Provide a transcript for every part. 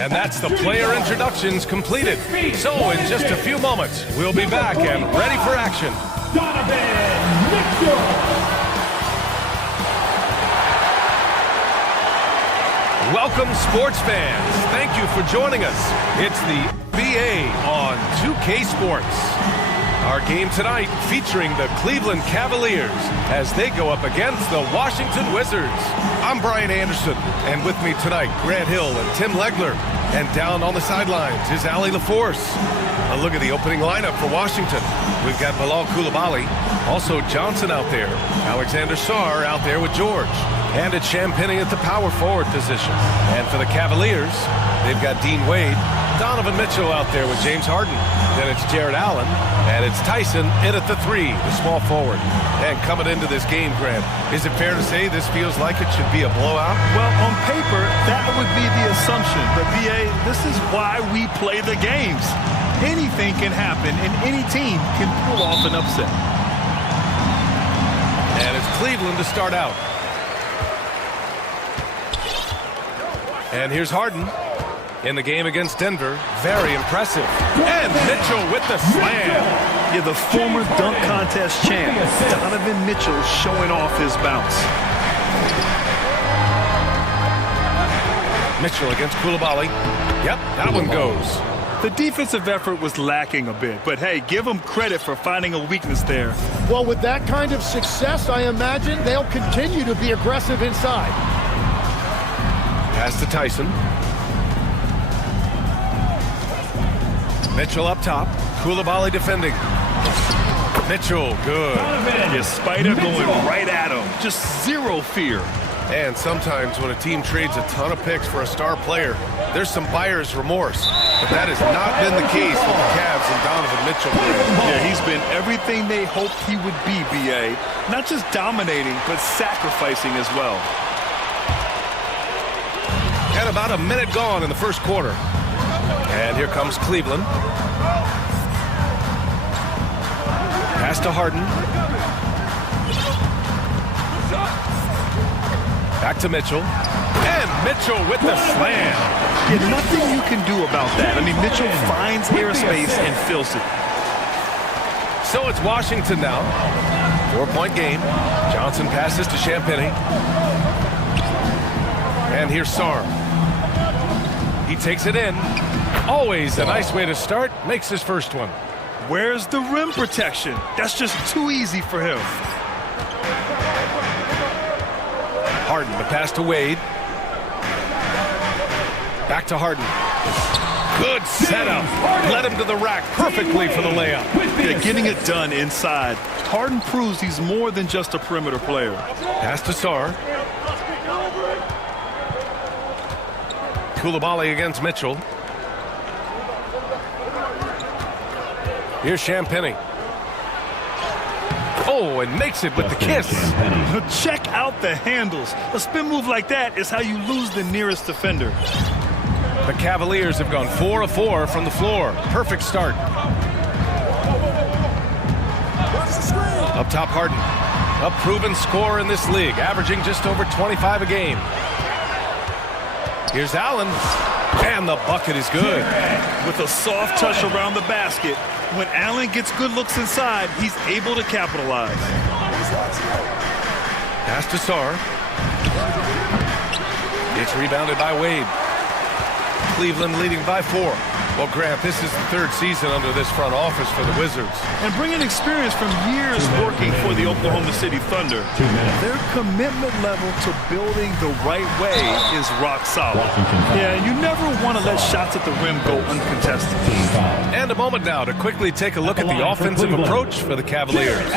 And that's the player introductions completed. So in just a few moments, we'll be back and ready for action. Welcome, sports fans. Thank you for joining us. It's the BA on 2K Sports. Our game tonight featuring the Cleveland Cavaliers as they go up against the Washington Wizards. I'm Brian Anderson, and with me tonight, Grant Hill and Tim Legler. And down on the sidelines is Allie LaForce. A look at the opening lineup for Washington. We've got Bilal Coulibaly, also Johnson out there, Alexander Sarr out there with George, and it's Champagnie at the power forward position. And for the Cavaliers, they've got Dean Wade, Donovan Mitchell out there with James Harden. Then it's Jared Allen, and it's Tyson in at the 3, the small forward. And coming into this game, Grant, is it fair to say this feels like it should be a blowout? Well, on paper, that would be the assumption. But, BA, this is why we play the games. Anything can happen, and any team can pull off an upset. And it's Cleveland to start out. And here's Harden. In the game against Denver, very impressive. And Mitchell with the slam. Yeah, the former dunk contest champ, Donovan Mitchell, showing off his bounce. Mitchell against Coulibaly. Yep, that one goes. The defensive effort was lacking a bit, but hey, give them credit for finding a weakness there. Well, with that kind of success, I imagine they'll continue to be aggressive inside. Pass to Tyson. Mitchell up top. Coulibaly defending. Mitchell, good. Yeah, Spider going right at him. Just zero fear. And sometimes when a team trades a ton of picks for a star player, there's some buyer's remorse. But that has not been the case with the Cavs and Donovan Mitchell. Yeah, he's been everything they hoped he would be, BA. Not just dominating, but sacrificing as well. And about a minute gone in the first quarter. And here comes Cleveland. Pass to Harden. Back to Mitchell. And Mitchell with the slam. Yeah, nothing you can do about that. I mean, Mitchell finds airspace and fills it. So it's Washington now. 4-point game. Johnson passes to Champagnie. And here's Sarr. He takes it in. Always a nice way to start. Makes his first one. Where's the rim protection? That's just too easy for him. Harden, the pass to Wade. Back to Harden. Good setup. Led him to the rack perfectly for the layup. Yeah, getting it done inside. Harden proves he's more than just a perimeter player. Pass to Sarr. Coulibaly against Mitchell. Here's Champagnie. Oh, and makes it with the kiss. Check out the handles. A spin move like that is how you lose the nearest defender. The Cavaliers have gone 4 of 4 from the floor. Perfect start. Up top, Harden. A proven scorer in this league, averaging just over 25 a game. Here's Allen. And the bucket is good. With a soft touch around the basket, when Allen gets good looks inside, he's able to capitalize. Pass to Sarr. It's rebounded by Wade. Cleveland leading by 4. Well, Grant, this is the 3rd season under this front office for the Wizards. And bringing experience from years working for the Oklahoma City Thunder, their commitment level to building the right way is rock solid. Yeah, you never want to let shots at the rim go uncontested. And a moment now to quickly take a look at the offensive approach for the Cavaliers.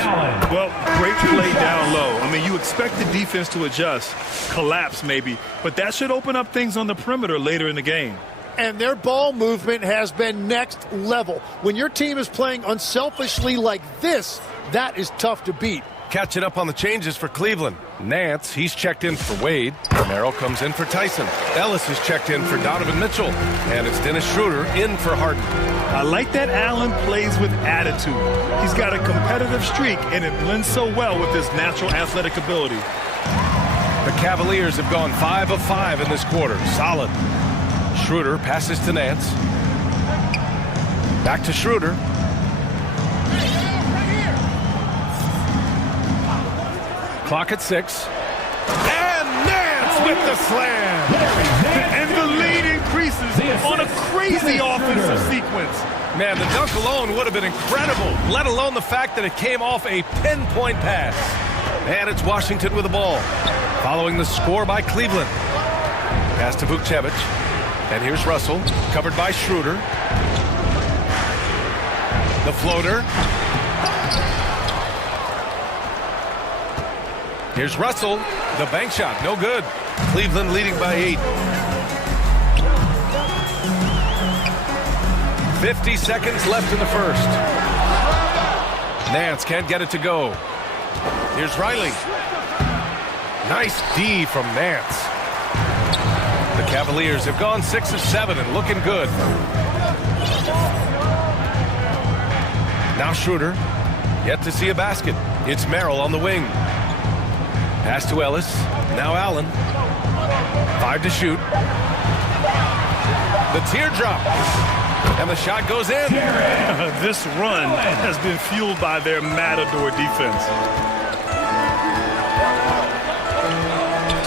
Well, great play down low. I mean, you expect the defense to adjust, collapse maybe, but that should open up things on the perimeter later in the game. And their ball movement has been next level. When your team is playing unselfishly like this, that is tough to beat. Catching up on the changes for Cleveland. Nance, he's checked in for Wade. Romero comes in for Tyson. Ellis is checked in for Donovan Mitchell. And it's Dennis Schroeder in for Harden. I like that Allen plays with attitude. He's got a competitive streak, and it blends so well with his natural athletic ability. The Cavaliers have gone 5 of 5 in this quarter. Solid. Schroeder passes to Nance. Back to Schroeder. Clock at 6. And Nance with the slam. And the lead increases on a crazy offensive sequence. Man, the dunk alone would have been incredible, let alone the fact that it came off a pinpoint pass. And it's Washington with the ball, following the score by Cleveland. Pass to Vukcevic. And here's Russell, covered by Schroeder. The floater. Here's Russell. The bank shot, no good. Cleveland leading by 8. 50 seconds left in the first. Nance can't get it to go. Here's Riley. Nice D from Nance. The Cavaliers have gone 6 of 7 and looking good. Now Schroeder. Yet to see a basket. It's Merrill on the wing. Pass to Ellis. Now Allen. 5 to shoot. The teardrop. And the shot goes in. This run has been fueled by their Matador defense.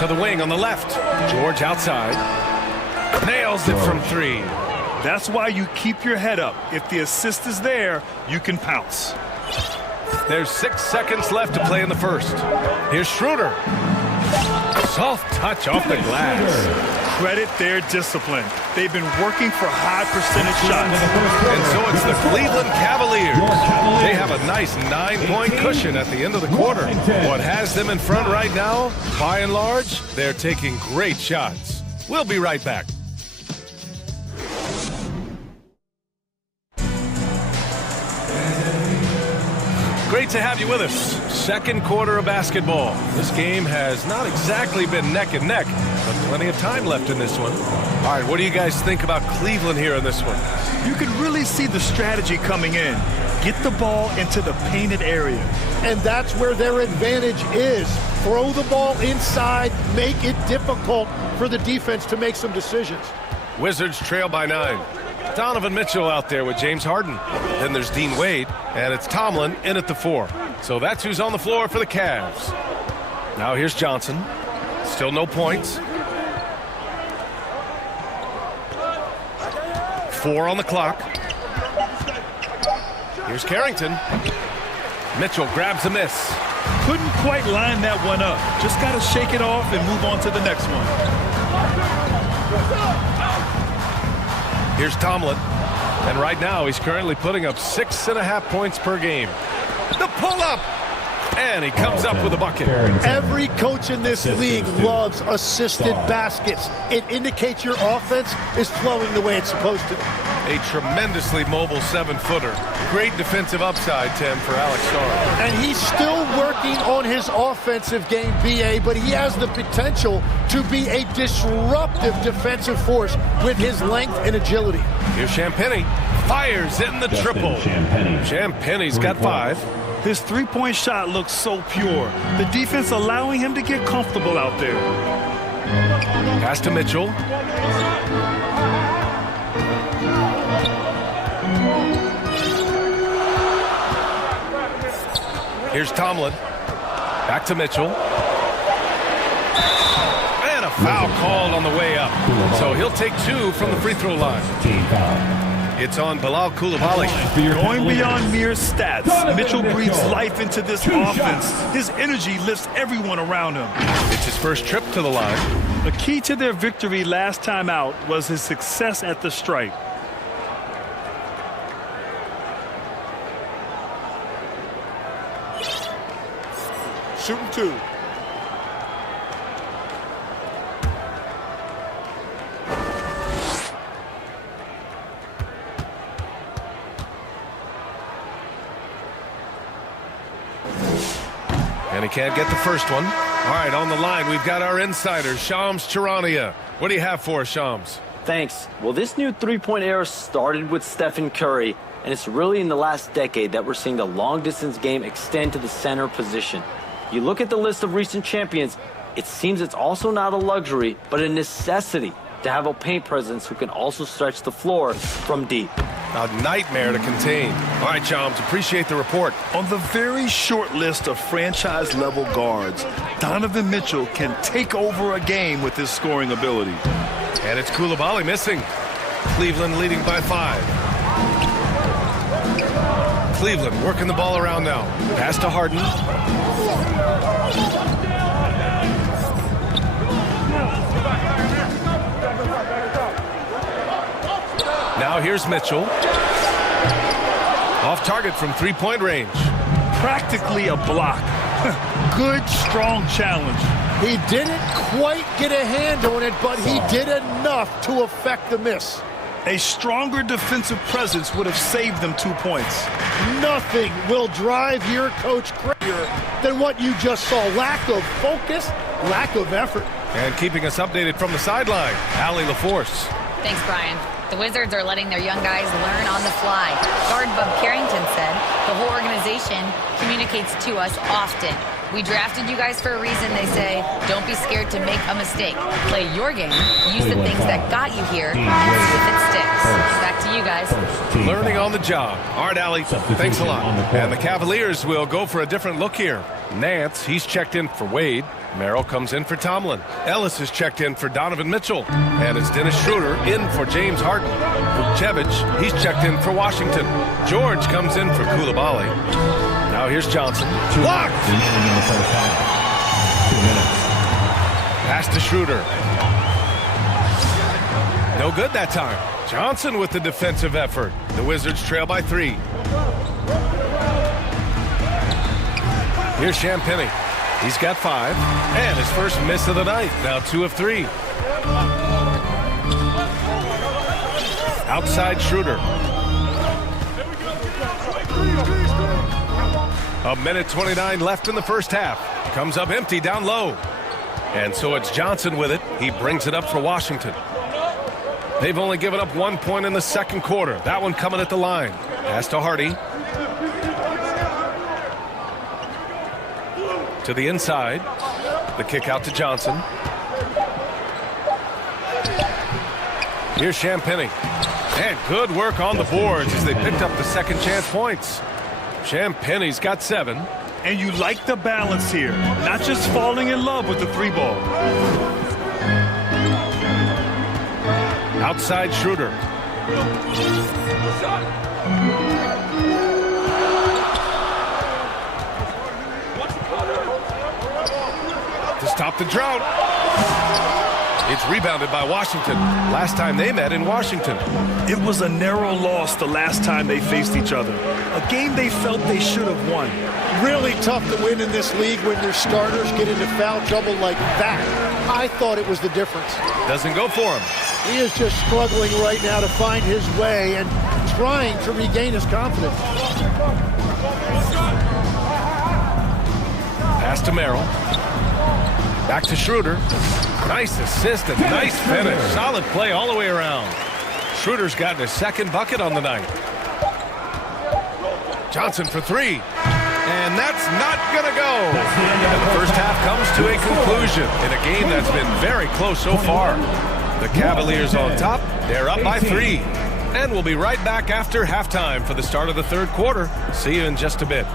To the wing on the left. George outside. Nails it from 3. That's why you keep your head up. If the assist is there, you can pounce. There's 6 seconds left to play in the first. Here's Schroeder. Soft touch off the glass. Credit their discipline. They've been working for high percentage shots. And so it's the Cleveland Cavaliers. They have a nice 9-point cushion at the end of the quarter. What has them in front right now, by and large, they're taking great shots. We'll be right back. Great to have you with us. Second quarter of basketball. This game has not exactly been neck and neck, but plenty of time left in this one. All right, what do you guys think about Cleveland here in this one? You can really see the strategy coming in. Get the ball into the painted area. And that's where their advantage is. Throw the ball inside, make it difficult for the defense to make some decisions. Wizards trail by 9. Donovan Mitchell out there with James Harden. Then there's Dean Wade, and it's Tomlin in at the 4. So that's who's on the floor for the Cavs. Now here's Johnson. Still no points. 4 on the clock. Here's Carrington. Mitchell grabs a miss. Couldn't quite line that one up. Just got to shake it off and move on to the next one. Here's Tomlin. And right now he's currently putting up 6.5 points per game. The pull-up. And he comes up with a bucket. Every coach in this league loves assisted baskets. It indicates your offense is flowing the way it's supposed to. A tremendously mobile 7-footer. Great defensive upside, Tim, for Alex Starr. And he's still working on his offensive game, BA, but he has the potential to be a disruptive defensive force with his length and agility. Here's Champagnie. Fires in the triple. Champagnie's got 5. His three-point shot looks so pure. The defense allowing him to get comfortable out there. Pass to Mitchell. Here's Tomlin. Back to Mitchell. And a foul called on the way up. So he'll take 2 from the free throw line. It's on Bilal Coulibaly. Going beyond mere stats, Mitchell breathes life into this offense. His energy lifts everyone around him. It's his first trip to the line. The key to their victory last time out was his success at the stripe. Shooting 2. And he can't get the first one. All right, on the line, we've got our insider, Shams Charania. What do you have for us, Shams? Thanks. Well, this new three-point era started with Stephen Curry, and it's really in the last decade that we're seeing the long-distance game extend to the center position. You look at the list of recent champions, it seems it's also not a luxury, but a necessity to have a paint presence who can also stretch the floor from deep. A nightmare to contain. All right, Chums, appreciate the report. On the very short list of franchise-level guards, Donovan Mitchell can take over a game with his scoring ability. And it's Coulibaly missing. Cleveland leading by 5. Cleveland working the ball around now. Pass to Harden. Now here's Mitchell. Off target from three-point range. Practically a block. Good, strong challenge. He didn't quite get a hand on it, but he did enough to affect the miss. A stronger defensive presence would have saved them 2 points. Nothing will drive your coach crazier than what you just saw. Lack of focus, lack of effort. And keeping us updated from the sideline, Allie LaForce. Thanks, Brian. The Wizards are letting their young guys learn on the fly. Guard Bub Carrington said, the whole organization communicates to us often. We drafted you guys for a reason, they say. Don't be scared to make a mistake. Play your game. Use the things that got you here and see if it sticks. Back to you guys. Learning on the job. All right, Allie, thanks a lot. And the Cavaliers will go for a different look here. Nance, he's checked in for Wade. Merrill comes in for Tomlin. Ellis is checked in for Donovan Mitchell. And it's Dennis Schroeder in for James Harden. Vucevic, he's checked in for Washington. George comes in for Coulibaly. Now here's Johnson. Blocked! Pass to Schroeder. No good that time. Johnson with the defensive effort. The Wizards trail by 3. Here's Champagnie. He's got 5. And his first miss of the night. Now 2 of 3. Outside Schroeder. A minute 29 left in the first half. Comes up empty down low. And so it's Johnson with it. He brings it up for Washington. They've only given up 1 point in the second quarter. That one coming at the line. Pass to Hardy. To the inside. The kick out to Johnson. Here's Champagnie. And good work on the boards as they picked up the second chance points. Champagnie's got 7. And you like the balance here. Not just falling in love with the 3 ball. Outside Schroeder. To stop the drought. It's rebounded by Washington. Last time they met in Washington. It was a narrow loss the last time they faced each other. A game they felt they should have won. Really tough to win in this league when your starters get into foul trouble like that. I thought it was the difference. Doesn't go for him. He is just struggling right now to find his way and trying to regain his confidence. Pass to Merrill. Back to Schroeder. Nice assist and nice finish. Solid play all the way around. Schroeder's gotten his second bucket on the night. Johnson for 3. And that's not going to go. And the first half comes to a conclusion in a game that's been very close so far. The Cavaliers on top. They're up by 3. And we'll be right back after halftime for the start of the third quarter. See you in just a bit.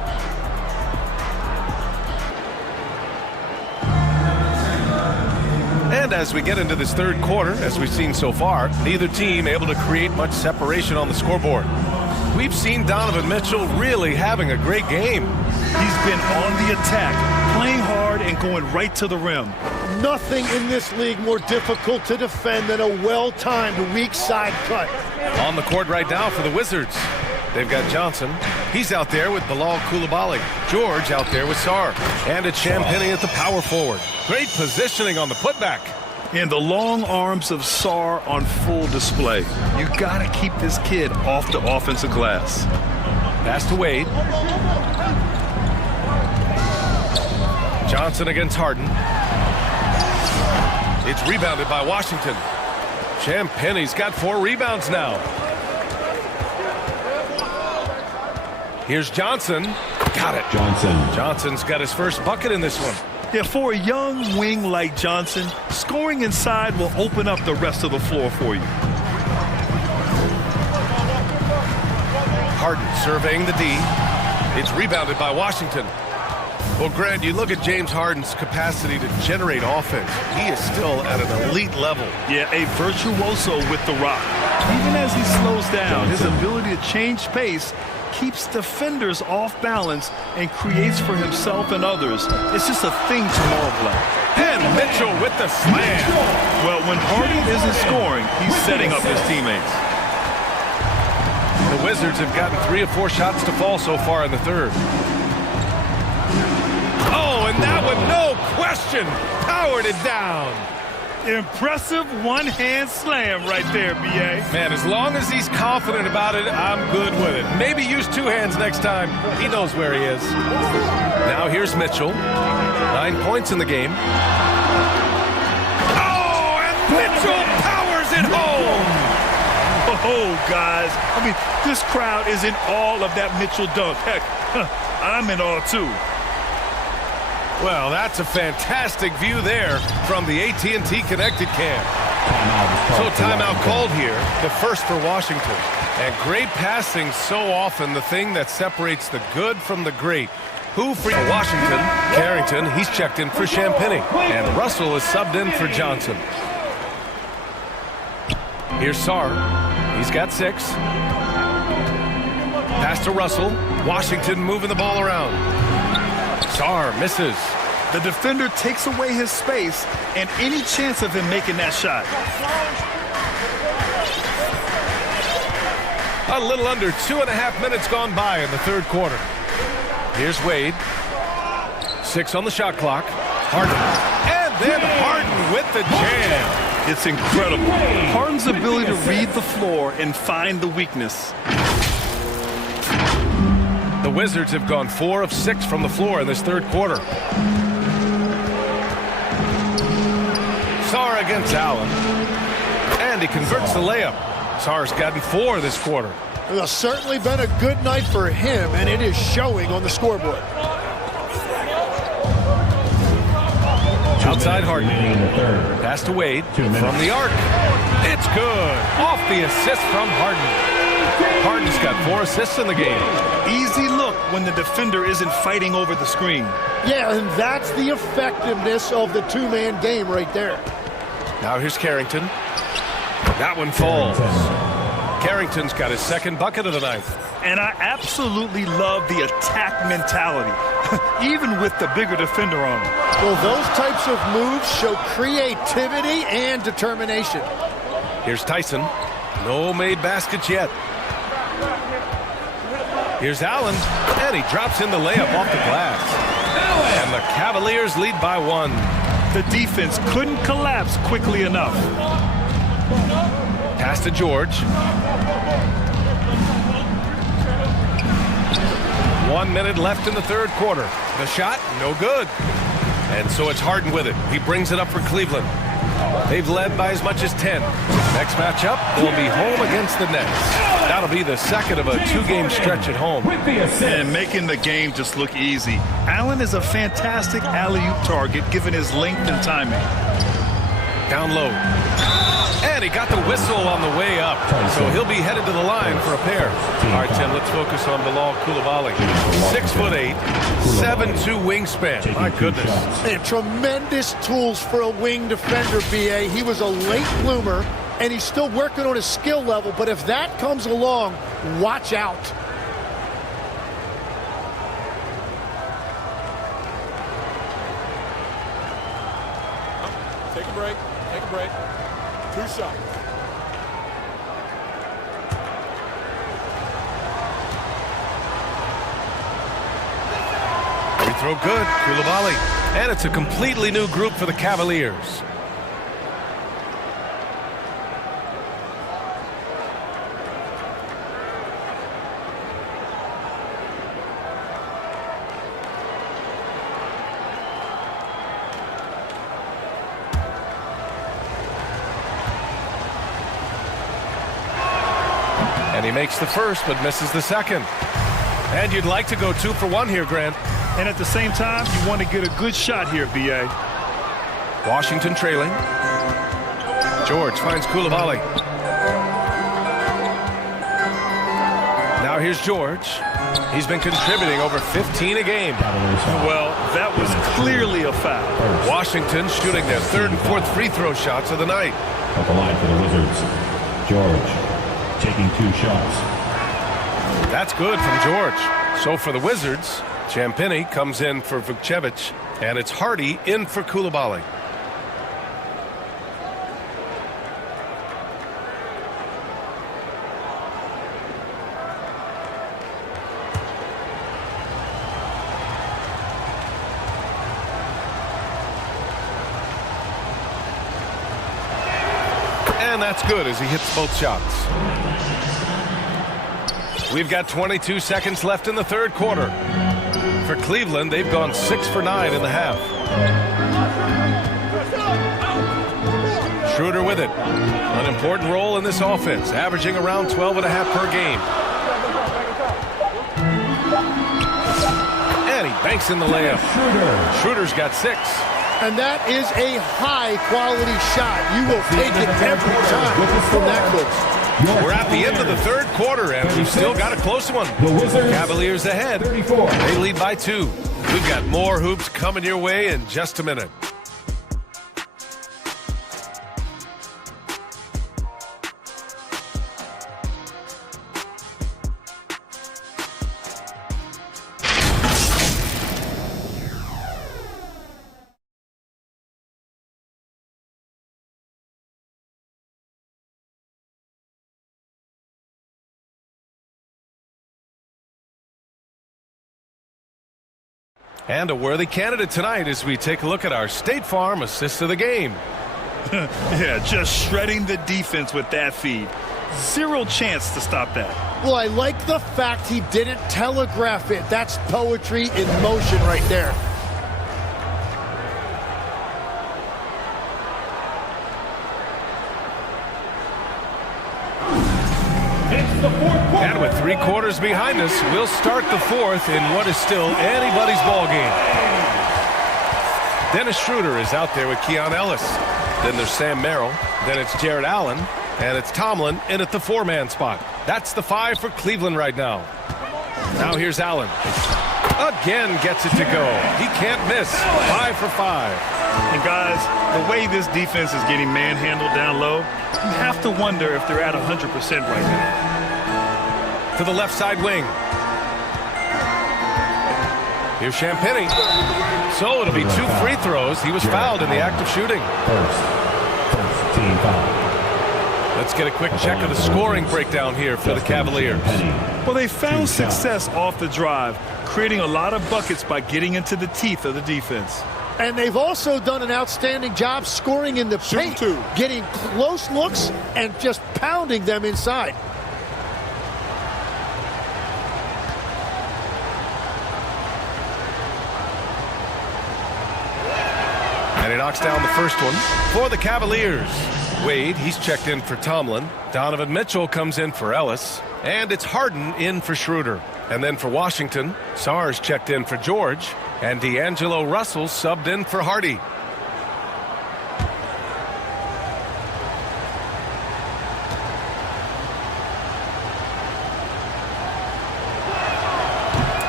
And as we get into this third quarter, as we've seen so far, neither team able to create much separation on the scoreboard. We've seen Donovan Mitchell really having a great game. He's been on the attack, playing hard and going right to the rim. Nothing in this league more difficult to defend than a well-timed weak side cut. On the court right now for the Wizards. They've got Johnson. He's out there with Bilal Coulibaly. George out there with Sarr. And it's Champagnie at the power forward. Great positioning on the putback. And the long arms of Sarr on full display. You got to keep this kid off the offensive glass. Pass to Wade. Johnson against Harden. It's rebounded by Washington. Champagnie's got 4 rebounds now. Here's Johnson. Got it. Johnson's got his first bucket in this one. Yeah, for a young wing like Johnson, scoring inside will open up the rest of the floor for you. Harden surveying the D. It's rebounded by Washington. Well, Grant, you look at James Harden's capacity to generate offense. He is still at an elite level. Yeah, a virtuoso with the rock. Even as he slows down, his ability to change pace keeps defenders off balance and creates for himself and others. It's just a thing tomorrow play. And Mitchell with the slam. Well, when Harden isn't scoring, he's setting up his teammates. The Wizards have gotten 3 of 4 shots to fall so far in the third. Oh, and that one, no question, powered it down. Impressive one-hand slam right there, B.A. Man, as long as he's confident about it, I'm good with it. Maybe use 2 hands next time. He knows where he is. Now here's Mitchell. 9 points in the game. Oh, and Mitchell powers it home. Oh, guys. I mean, this crowd is in awe of that Mitchell dunk. Heck, I'm in awe, too. Well, that's a fantastic view there from the AT&T Connected Cam. So timeout called here, the first for Washington. And great passing, so often the thing that separates the good from the great. Who for Washington? Carrington, he's checked in for Champagny. And Russell is subbed in for Johnson. Here's Sarr. He's got 6. Pass to Russell. Washington moving the ball around. Sarr misses. The defender takes away his space and any chance of him making that shot. A little under 2.5 minutes gone by in the third quarter. Here's Wade. 6 on the shot clock. Harden. And then Harden with the jam. It's incredible. Harden's ability to read the floor and find the weakness. The Wizards have gone 4 of 6 from the floor in this third quarter. Sarr against Allen. And he converts the layup. Sarr's gotten 4 this quarter. Well, certainly been a good night for him, and it is showing on the scoreboard. Outside Harden. Pass to Wade from the arc. It's good. Off the assist from Harden. Harden's got 4 assists in the game. Easy look when the defender isn't fighting over the screen. Yeah, and that's the effectiveness of the 2-man game right there. Now here's Carrington. That one falls. Carrington's got his 2nd bucket of the night. And I absolutely love the attack mentality, even with the bigger defender on him. Well, those types of moves show creativity and determination. Here's Tyson. No made baskets yet. Here's Allen, and he drops in the layup off the glass. And the Cavaliers lead by 1. The defense couldn't collapse quickly enough. Pass to George. 1 minute left in the third quarter. The shot, no good. And so it's Harden with it. He brings it up for Cleveland. They've led by as much as 10. Next matchup, they'll be home against the Nets. That'll be the second of a 2-game stretch at home. And making the game just look easy. Allen is a fantastic alley-oop target given his length and timing. Down low. And he got the whistle on the way up. So he'll be headed to the line for a pair. All right, Tim, let's focus on Bilal Coulibaly. 6'8", 7'2" wingspan. My goodness. Man, tremendous tools for a wing defender, B.A. He was a late bloomer, and he's still working on his skill level. But if that comes along, watch out. Take a break. Take a break. 2 shots. Free throw good, Coulibaly. And it's a completely new group for the Cavaliers. And he makes the first, but misses the second. And you'd like to go 2 for 1 here, Grant. And at the same time, you want to get a good shot here, B.A. Washington trailing. George finds Koulibaly. Now here's George. He's been contributing over 15 a game. Well, that was clearly a foul. Washington shooting their third and fourth free throw shots of the night. At the line for the Wizards, George taking 2 shots. That's good from George. So for the Wizards, Champagny comes in for Vukcevic, and it's Hardy in for Koulibaly. And that's good as he hits both shots. We've got 22 seconds left in the third quarter. For Cleveland, they've gone 6 for 9 in the half. Schroeder with it. An important role in this offense, averaging around 12.5 per game. And he banks in the layup. Schroeder's got 6. And that is a high-quality shot. You will take it every time from that close. We're at the end of the third quarter, and we've still got a close one. Cavaliers ahead. They lead by 2. We've got more hoops coming your way in just a minute. And a worthy candidate tonight as we take a look at our State Farm assist of the game. Yeah, just shredding the defense with that feed. Zero chance to stop that. Well, I like the fact he didn't telegraph it. That's poetry in motion right there. And with 3 quarters behind us, we'll start the fourth in what is still anybody's ball game. Dennis Schroeder is out there with Keon Ellis. Then there's Sam Merrill. Then it's Jared Allen. And it's Tomlin in at the 4-man spot. That's the 5 for Cleveland right now. Now here's Allen. Again gets it to go. He can't miss. 5 for 5. And guys, the way this defense is getting manhandled down low, you have to wonder if they're at 100% right now. To the left side wing. Here's Champagny. So it'll be 2 free throws. He was fouled in the act of shooting. First team foul. Let's get a quick check of the scoring breakdown here for the Cavaliers. Well, they found success off the drive, creating a lot of buckets by getting into the teeth of the defense. And they've also done an outstanding job scoring in the paint, getting close looks and just pounding them inside. And he knocks down the first one for the Cavaliers. Wade, he's checked in for Tomlin. Donovan Mitchell comes in for Ellis. And it's Harden in for Schroeder. And then for Washington, Sarge checked in for George. And D'Angelo Russell subbed in for Hardy.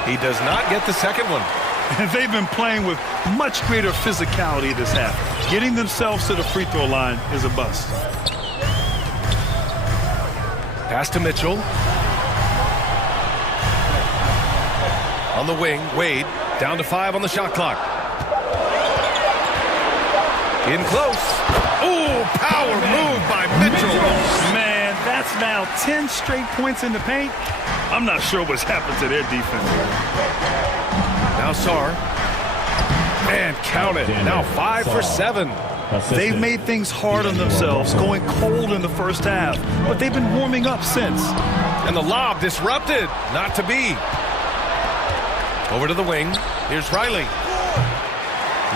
He does not get the second one. And they've been playing with much greater physicality this half. Getting themselves to the free throw line is a bust. Pass to Mitchell. On the wing, Wade down to 5 on the shot clock. In close. Ooh, power move by Mitchell. Man, that's now 10 straight points in the paint. I'm not sure what's happened to their defense. Now Sar. And count it. Now 5 for 7. They've made things hard on themselves, going cold in the first half, but they've been warming up since. And the lob disrupted. Not to be. Over to the wing. Here's Riley.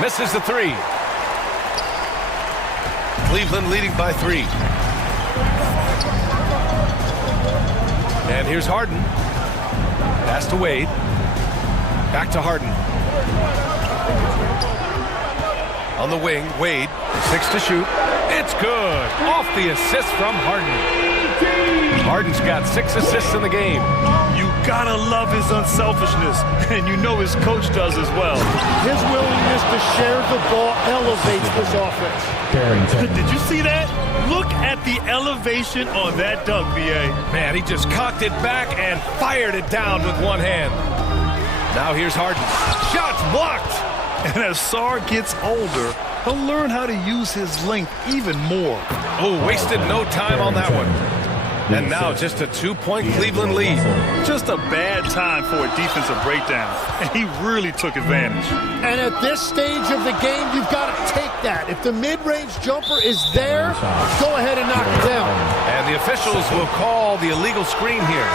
Misses the 3. Cleveland leading by 3. And here's Harden. Pass to Wade. Back to Harden. On the wing, Wade, 6 to shoot. It's good. Off the assist from Harden. Harden's got 6 assists in the game. You gotta love his unselfishness, and you know his coach does as well. His willingness to share the ball elevates this offense. Did you see that? Look at the elevation on that dunk, B.A. Man, he just cocked it back and fired it down with one hand. Now here's Harden. Shots blocked. And as Sar gets older, he'll learn how to use his length even more. Oh, wasted no time on that one. And now just a 2-point Cleveland lead. Just a bad time for a defensive breakdown, and he really took advantage. And at this stage of the game, you've got to take that. If the mid-range jumper is there, go ahead and knock it down. And the officials will call the illegal screen here.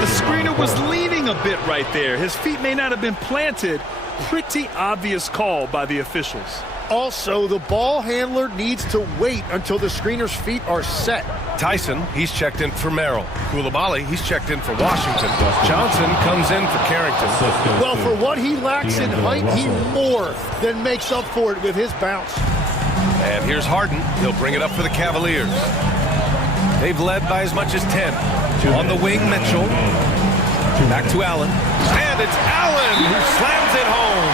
The screener was leaning a bit right there. His feet may not have been planted. Pretty obvious call by the officials. Also, the ball handler needs to wait until the screener's feet are set. Tyson, he's checked in for Merrill. Koulibaly, he's checked in for Washington. Johnson comes in for Carrington. Well, for what he lacks in height, he more than makes up for it with his bounce. And here's Harden. He'll bring it up for the Cavaliers. They've led by as much as 10. On the wing, Mitchell. Back to Allen. And it's Allen who slams it home.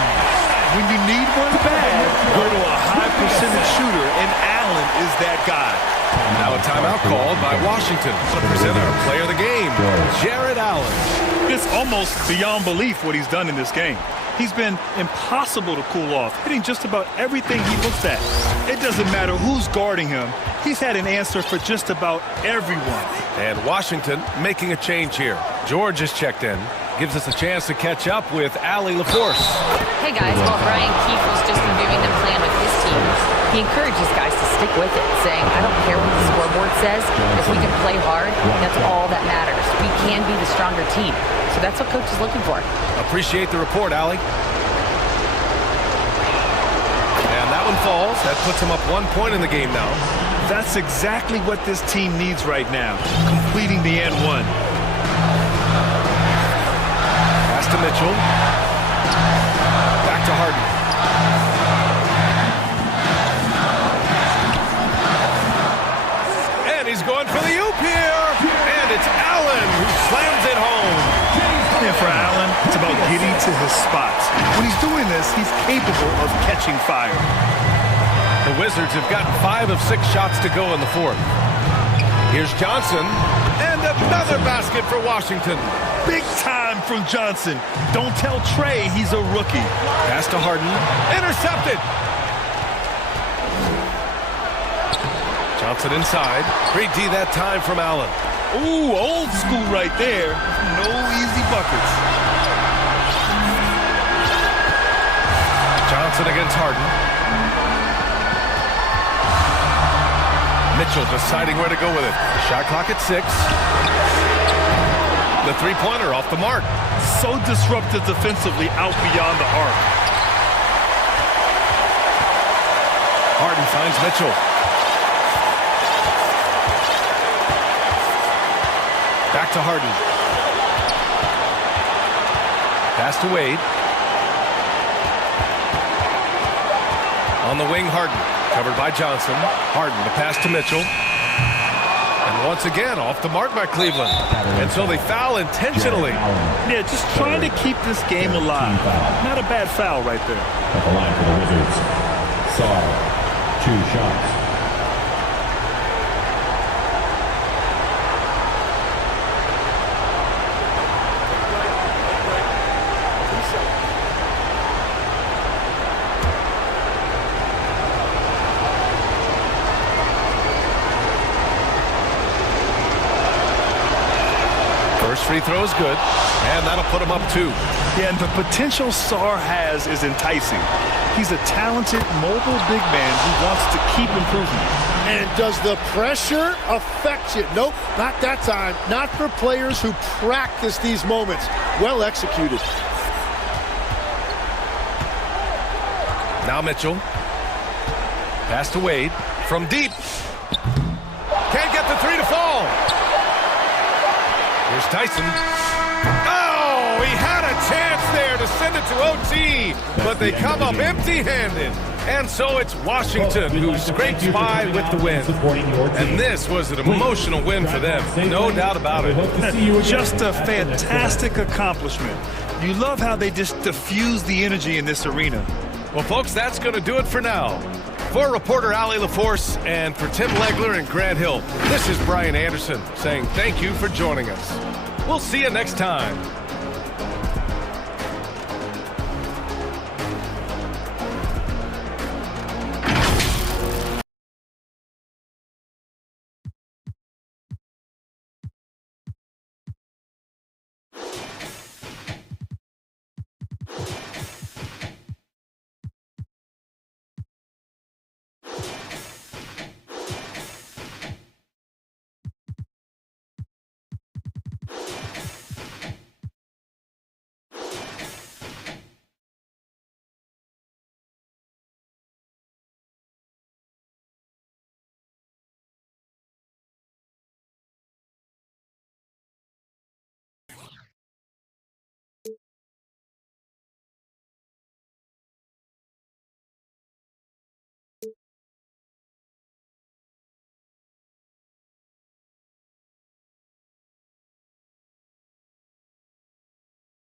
When you need one bad, go to a high-percentage shooter, and Allen is that guy. Now a timeout called by Washington. To present our player of the game, Jared Allen. It's almost beyond belief what he's done in this game. He's been impossible to cool off, hitting just about everything he looks at. It doesn't matter who's guarding him. He's had an answer for just about everyone. And Washington making a change here. George is checked in. Gives us a chance to catch up with Allie LaForce. Hey guys, while Brian Keefe was just reviewing the plan with his team, he encourages guys to stick with it, saying, I don't care what the scoreboard says. If we can play hard, that's all that matters. We can be the stronger team. So that's what coach is looking for. Appreciate the report, Allie. And that one falls. That puts him up 1 point in the game now. That's exactly what this team needs right now, completing the and one. Pass to Mitchell. Back to Harden. And he's going for the oop here. And it's Allen who slams it home. And for Allen, it's about getting to his spots. When he's doing this, he's capable of catching fire. The Wizards have gotten 5 of 6 shots to go in the fourth. Here's Johnson. And another basket for Washington. Big time from Johnson. Don't tell Trey he's a rookie. Pass to Harden. Intercepted. Johnson inside. Great D that time from Allen. Ooh, old school right there. No easy buckets. Johnson against Harden. Mitchell deciding where to go with it. Shot clock at 6. The three-pointer off the mark. So disruptive defensively out beyond the arc. Harden finds Mitchell. Back to Harden. Pass to Wade. On the wing, Harden. Covered by Johnson. Harden, the pass to Mitchell. And once again, off the mark by Cleveland. And so they foul intentionally. Yeah, just trying to keep this game alive. Not a bad foul right there. At the line for the Wizards, Sar, 2 shots. Free throw is good, and that'll put him up 2. Yeah, and the potential Sar has is enticing. He's a talented, mobile big man who wants to keep improving. And does the pressure affect you? Nope, not that time. Not for players who practice these moments. Well executed. Now Mitchell. Pass to Wade. From deep. Can't get the 3 to fall. Here's Tyson. Oh! Oh, he had a chance there to send it to OT, but they come up empty-handed. And so it's Washington who scrapes by with the win. And this was an emotional win for them, no doubt about it. Just a fantastic accomplishment. You love how they just diffuse the energy in this arena. Well, folks, that's going to do it for now. For reporter Allie LaForce and for Tim Legler and Grant Hill, this is Brian Anderson saying thank you for joining us. We'll see you next time.